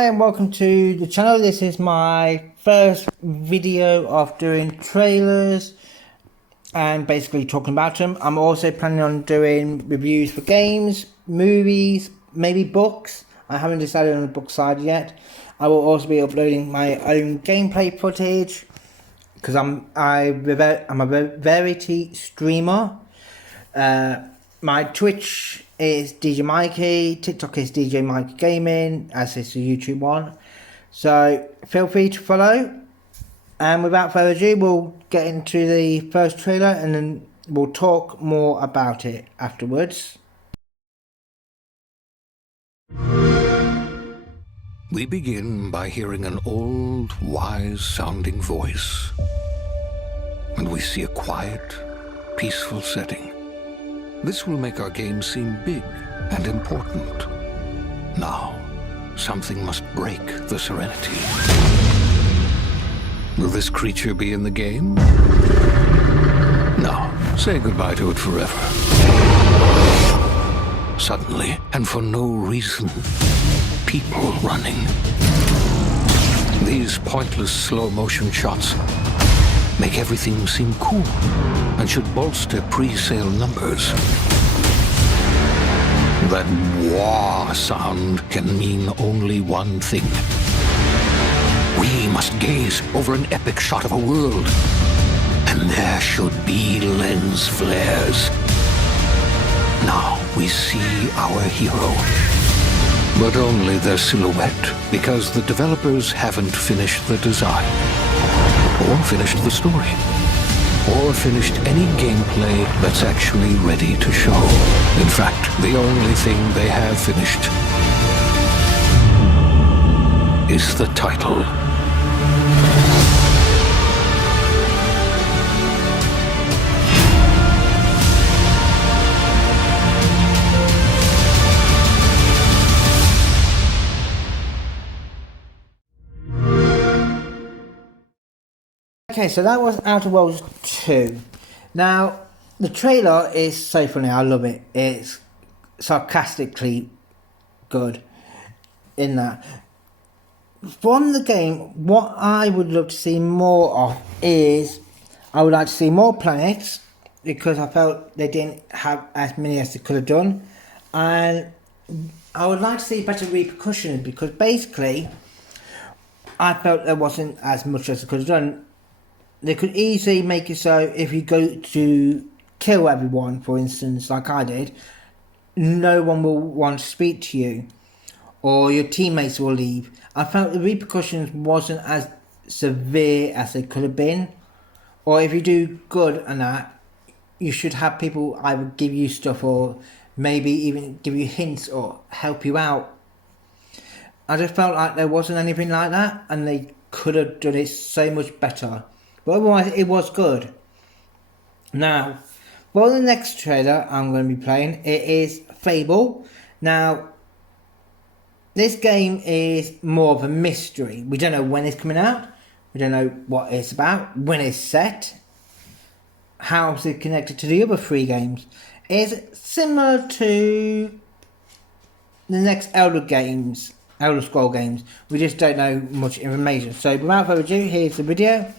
Hi and welcome to the channel. This is my first video of doing trailers and basically talking about them. I'm also planning on doing reviews for games, movies, maybe books. I haven't decided on the book side yet. I will also be uploading my own gameplay footage because I'm a variety streamer. My Twitch is DJ Mikey, TikTok is DJ Mikey Gaming, as is the YouTube one. So feel free to follow. And without further ado, we'll get into the first trailer and then we'll talk more about it afterwards. We begin by hearing an old, wise-sounding voice. And we see a quiet, peaceful setting. This will make our game seem big and important. Now, something must break the serenity. Will this creature be in the game? No, say goodbye to it forever. Suddenly, and for no reason, people running. These pointless slow-motion shots make everything seem cool and should bolster pre-sale numbers. That wah sound can mean only one thing. We must gaze over an epic shot of a world, and there should be lens flares. Now we see our hero, but only their silhouette, because the developers haven't finished the design, or finished the story, or finished any gameplay that's actually ready to show. In fact, the only thing they have finished is the title. Okay, so that was Outer Worlds 2. Now, the trailer is so funny, I love it. It's sarcastically good in that. From the game, what I would love to see more of is, I would like to see more planets, because I felt they didn't have as many as they could have done. And I would like to see better repercussions, because basically, I felt there wasn't as much as they could have done. They could easily make it so if you go to kill everyone, for instance, like I did, no one will want to speak to you, or your teammates will leave. I felt the repercussions wasn't as severe as they could have been. Or if you do good and that, you should have people either give you stuff or maybe even give you hints or help you out. I just felt like there wasn't anything like that, and they could have done it so much better. But otherwise, it was good. Now, for the next trailer I'm going to be playing, it is Fable. Now, this game is more of a mystery. We don't know when it's coming out. We don't know what it's about, when it's set, how is it connected to the other three games. It's similar to the next Elder Scrolls games. We just don't know much information. So without further ado, here's the video.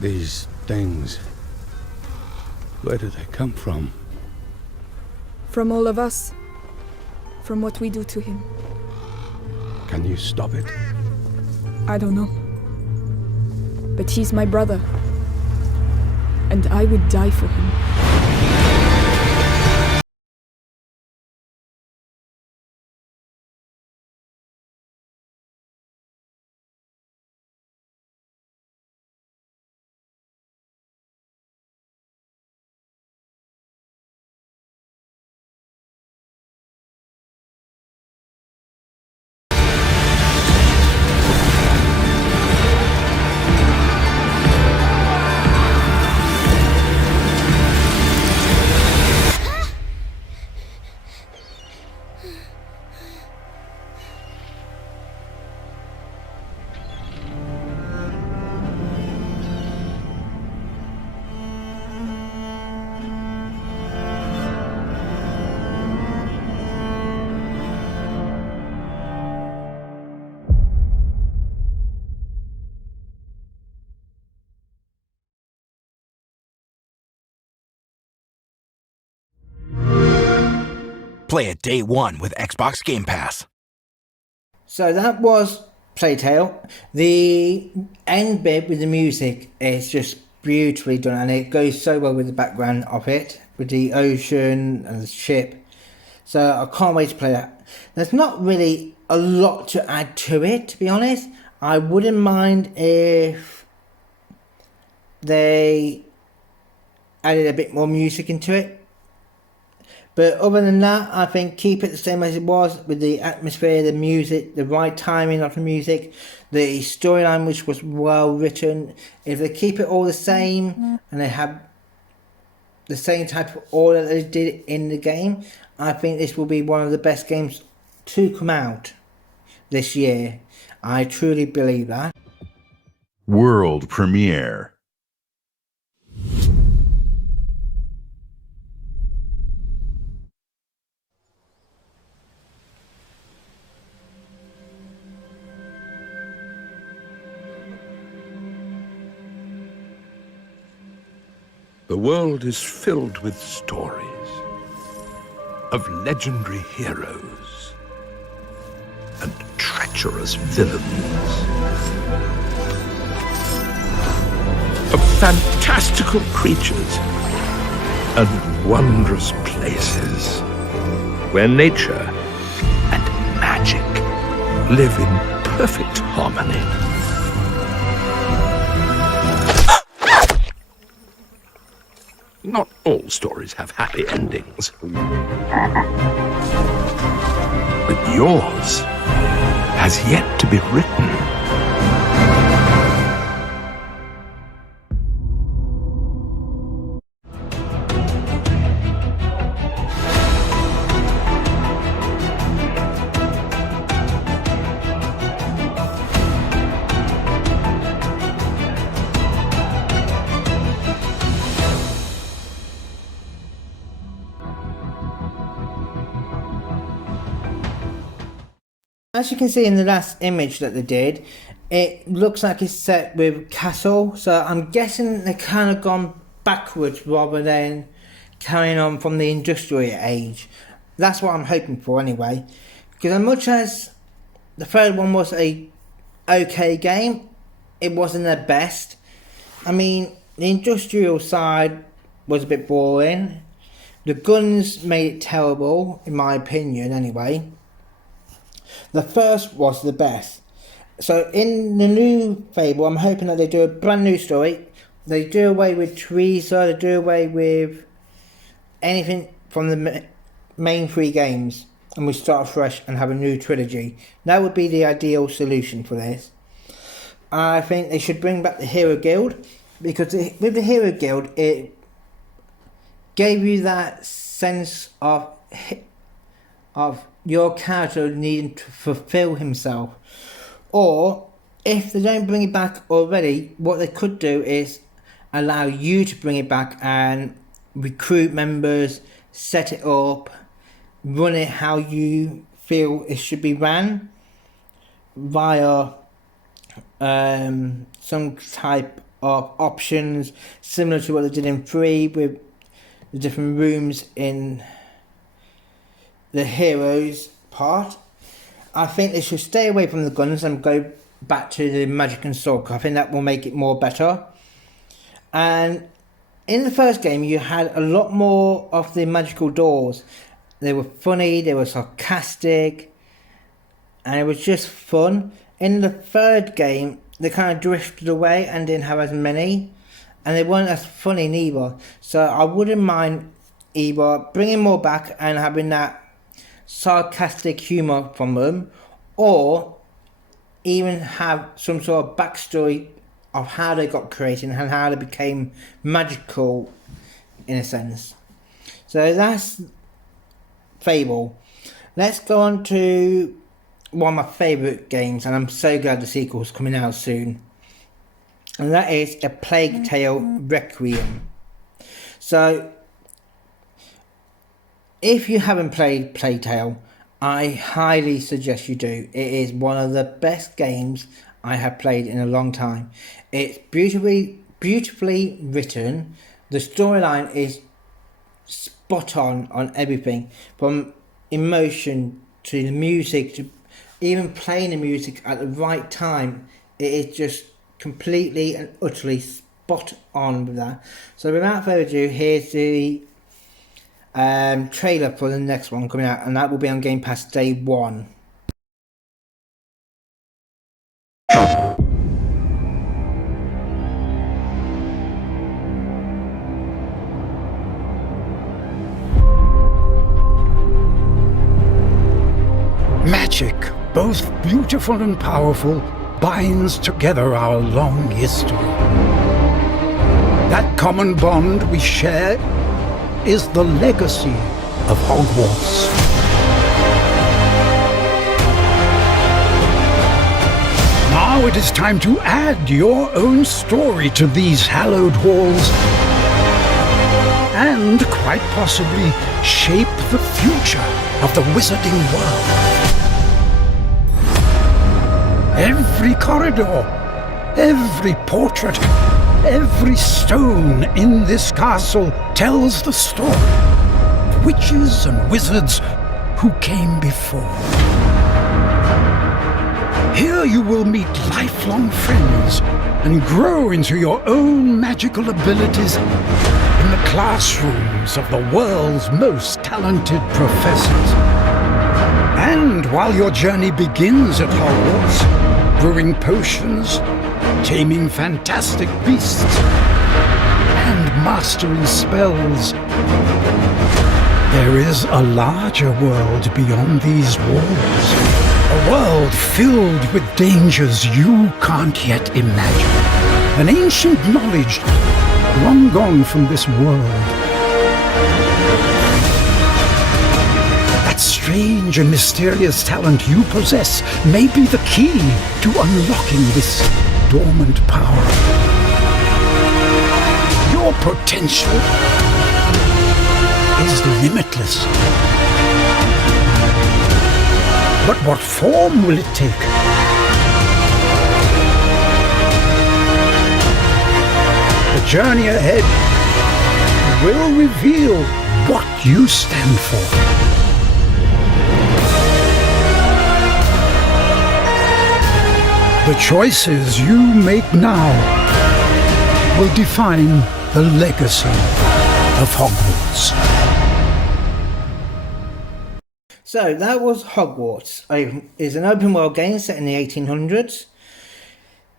These things, where do they come from? From all of us. From what we do to him. Can you stop it? I don't know. But he's my brother. And I would die for him. Play it day one with Xbox Game Pass. So that was Playtale. The end bit with the music is just beautifully done, and it goes so well with the background of it, with the ocean and the ship. So I can't wait to play that. There's not really a lot to add to it, to be honest. I wouldn't mind if they added a bit more music into it. But other than that, I think keep it the same as it was, with the atmosphere, the music, the right timing of the music, the storyline which was well written. If they keep it all the same and they have the same type of order that they did in the game, I think this will be one of the best games to come out this year. I truly believe that. World premiere. The world is filled with stories of legendary heroes and treacherous villains, of fantastical creatures and wondrous places where nature and magic live in perfect harmony. Not all stories have happy endings. But yours has yet to be written. As you can see in the last image that they did, it looks like it's set with castle, so I'm guessing they've kind of gone backwards rather than carrying on from the industrial age. That's what I'm hoping for anyway, because as much as the third one was a okay game, it wasn't the best. I mean, the industrial side was a bit boring. The guns made it terrible, in my opinion anyway. The first was the best. So in the new Fable, I'm hoping that they do a brand new story. They do away with Teresa, they do away with anything from the main three games, and we start fresh and have a new trilogy. That would be the ideal solution for this. I think they should bring back the Hero Guild, because with the Hero Guild, it gave you that sense of your character needing to fulfill himself. Or if they don't bring it back already, what they could do is allow you to bring it back and recruit members, set it up, run it how you feel it should be ran, via some type of options similar to what they did in 3 with the different rooms in the heroes part. I think they should stay away from the guns and go back to the magic and sword. I think that will make it more better. And in the first game, you had a lot more of the magical doors. They were funny, they were sarcastic, and it was just fun. In the third game, they kind of drifted away and didn't have as many, and they weren't as funny neither. So I wouldn't mind either bringing more back and having that sarcastic humour from them, or even have some sort of backstory of how they got created and how they became magical in a sense. So that's Fable. Let's go on to one of my favourite games, and I'm so glad the sequel's coming out soon, and that is A Plague Tale Requiem. So if you haven't played Playtale, I highly suggest you do. It is one of the best games I have played in a long time. It's beautifully written. The storyline is spot on everything. From emotion to the music, to even playing the music at the right time. It is just completely and utterly spot on with that. So without further ado, here's the trailer for the next one coming out, and that will be on Game Pass day 1. Magic, both beautiful and powerful, binds together our long history. That common bond we share is the legacy of Hogwarts. Now it is time to add your own story to these hallowed halls and, quite possibly, shape the future of the wizarding world. Every corridor, every portrait, every stone in this castle tells the story of witches and wizards who came before. Here you will meet lifelong friends and grow into your own magical abilities in the classrooms of the world's most talented professors. And while your journey begins at Hogwarts, brewing potions, taming fantastic beasts, and mastering spells, there is a larger world beyond these walls. A world filled with dangers you can't yet imagine. An ancient knowledge long gone from this world. That strange and mysterious talent you possess may be the key to unlocking this dormant power. Your potential is limitless. But what form will it take? The journey ahead will reveal what you stand for. The choices you make now will define the legacy of Hogwarts. So that was Hogwarts. It's an open world game set in the 1800s.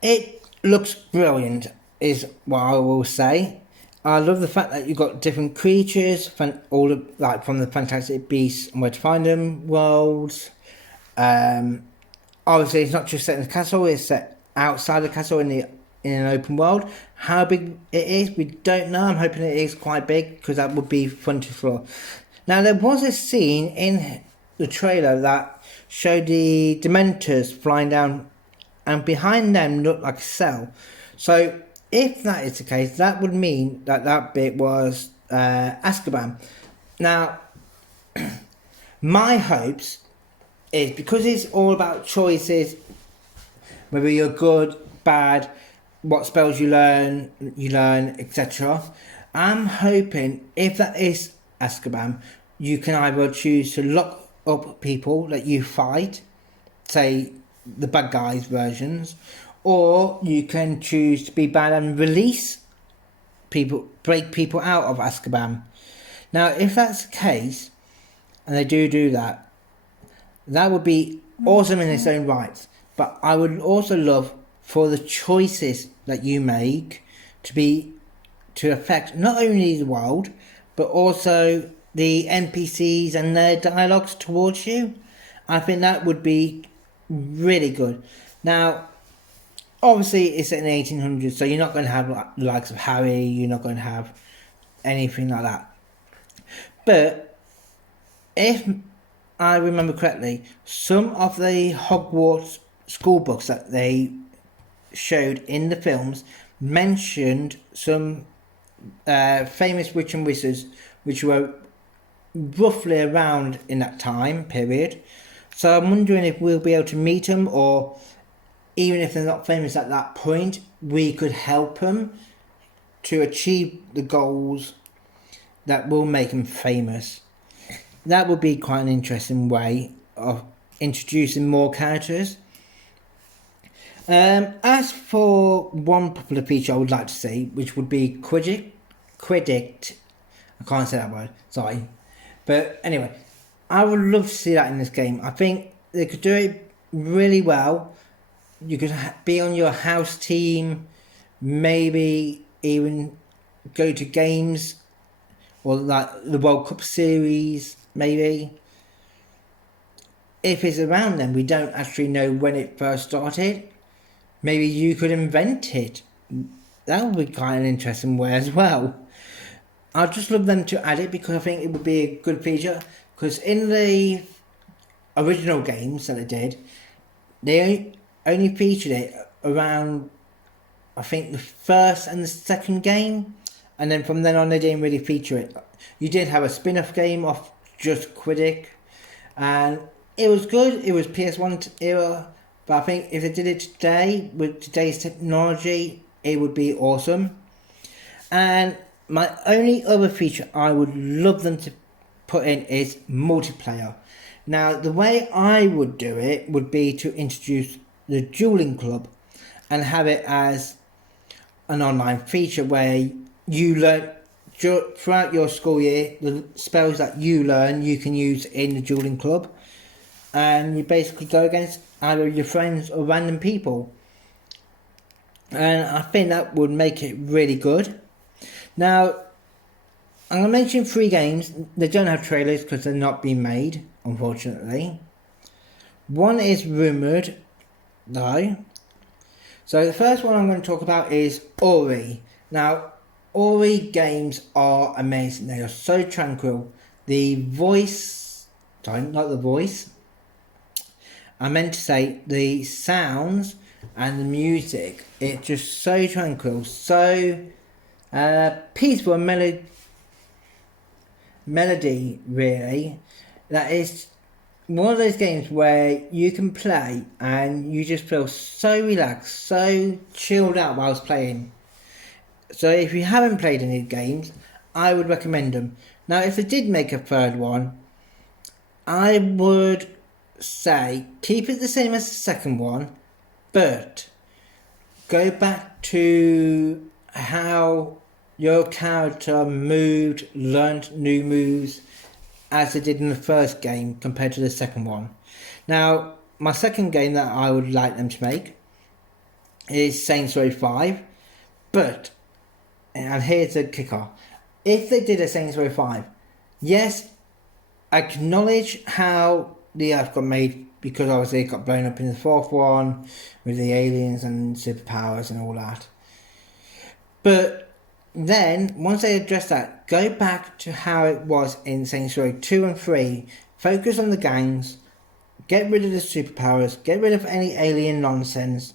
It looks brilliant, is what I will say. I love the fact that you've got different creatures, from the Fantastic Beasts and Where to Find Them worlds. Obviously, it's not just set in the castle; it's set outside the castle in an open world. How big it is, we don't know. I'm hoping it is quite big because that would be fun to explore. Now, there was a scene in the trailer that showed the Dementors flying down, and behind them looked like a cell. So if that is the case, that would mean that bit was Azkaban. Now, my hopes is, because it's all about choices, whether you're good, bad, what spells you learn, etc. I'm hoping if that is Azkaban, you can either choose to lock up people that you fight, say the bad guys versions, or you can choose to be bad and release people, break people out of Azkaban. Now, if that's the case, and they do that, that would be awesome in its own right. But I would also love for the choices that you make to affect not only the world, but also the NPCs and their dialogues towards you. I think that would be really good. Now, obviously, it's in the 1800s, so you're not going to have the likes of Harry, you're not going to have anything like that. But if I remember correctly, some of the Hogwarts school books that they showed in the films mentioned some famous witch and wizards which were roughly around in that time period. So I'm wondering if we'll be able to meet them, or even if they're not famous at that point, we could help them to achieve the goals that will make them famous. that would be quite an interesting way of introducing more characters. As for one popular feature I would like to see, which would be Quidditch. I can't say that word, sorry. But anyway, I would love to see that in this game. I think they could do it really well. You could be on your house team, maybe even go to games or like the World Cup series, maybe. If it's around then, we don't actually know when it first started. Maybe you could invent it. That would be quite an interesting way as well. I'd just love them to add it because I think it would be a good feature. Because in the original games that they did, they only featured it around, I think, the first and the second game. And then from then on, they didn't really feature it. You did have a spin-off game of just Quidditch. And it was good. It was PS1 era. But I think if they did it today, with today's technology, it would be awesome. And my only other feature I would love them to put in is multiplayer. Now, the way I would do it would be to introduce the dueling club and have it as an online feature where you learn throughout your school year, the spells that you learn you can use in the dueling club. And you basically go against either your friends or random people. And I think that would make it really good. Now, I'm going to mention 3 games. They don't have trailers because they're not being made, unfortunately. One is rumoured, though. So the first one I'm going to talk about is Ori. Now, Ori games are amazing. They are so tranquil. The voice... Sorry, not the voice. I meant to say the sounds and the music. It's just so tranquil, so peaceful and melody, really. That is one of those games where you can play and you just feel so relaxed, so chilled out whilst playing. So if you haven't played any games, I would recommend them. Now, if they did make a third one, I would say keep it the same as the second one, but go back to how your character moved, learned new moves as they did in the first game compared to the second one. Now, my second game that I would like them to make is Saints Row 5, but, and here's the kicker, if they did a Saints Row 5, yes, acknowledge how the Earth got made, because obviously it got blown up in the 4th one with the aliens and superpowers and all that. But then, once they address that, go back to how it was in Saints Row 2 and 3. Focus on the gangs, get rid of the superpowers, get rid of any alien nonsense,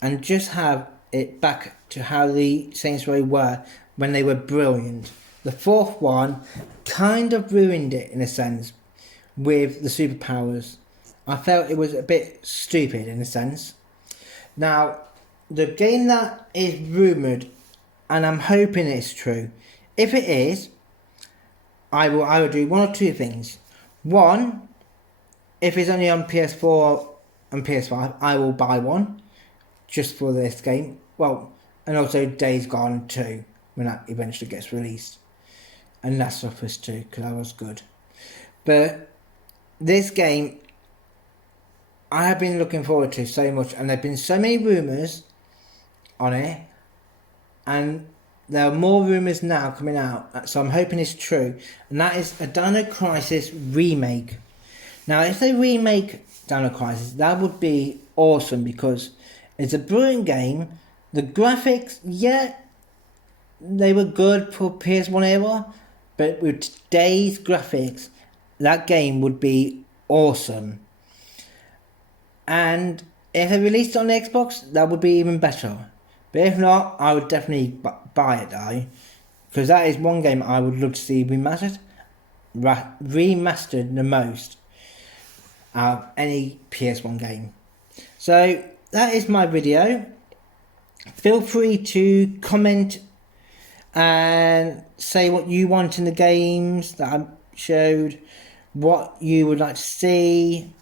and just have it back to how the Saints Row were when they were brilliant. The 4th one kind of ruined it in a sense with the superpowers. I felt it was a bit stupid in a sense. Now, the game that is rumoured, and I'm hoping it's true, if it is, I will do one or two things. One, if it's only on PS4 and PS5, I will buy one just for this game. Well, and also Days Gone 2 when that eventually gets released. And Last of Us 2, because that was good. But this game, I have been looking forward to so much, and there have been so many rumours on it, and there are more rumours now coming out, so I'm hoping it's true, and that is a Dino Crisis remake. Now, if they remake Dino Crisis, that would be awesome, because it's a brilliant game. The graphics, yeah, they were good for PS1 era, but with today's graphics, that game would be awesome. And if they released it on the Xbox, that would be even better. But if not, I would definitely buy it though, because that is one game I would love to see remastered the most out of any PS1 game. So that is my video. Feel free to comment and say what you want in the games that I showed, what you would like to see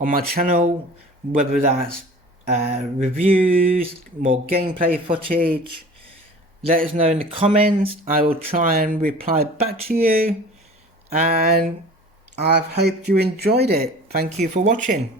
on my channel, whether that's reviews, more gameplay footage. Let us know in the comments. I will try and reply back to you, and I hope you enjoyed it. Thank you for watching.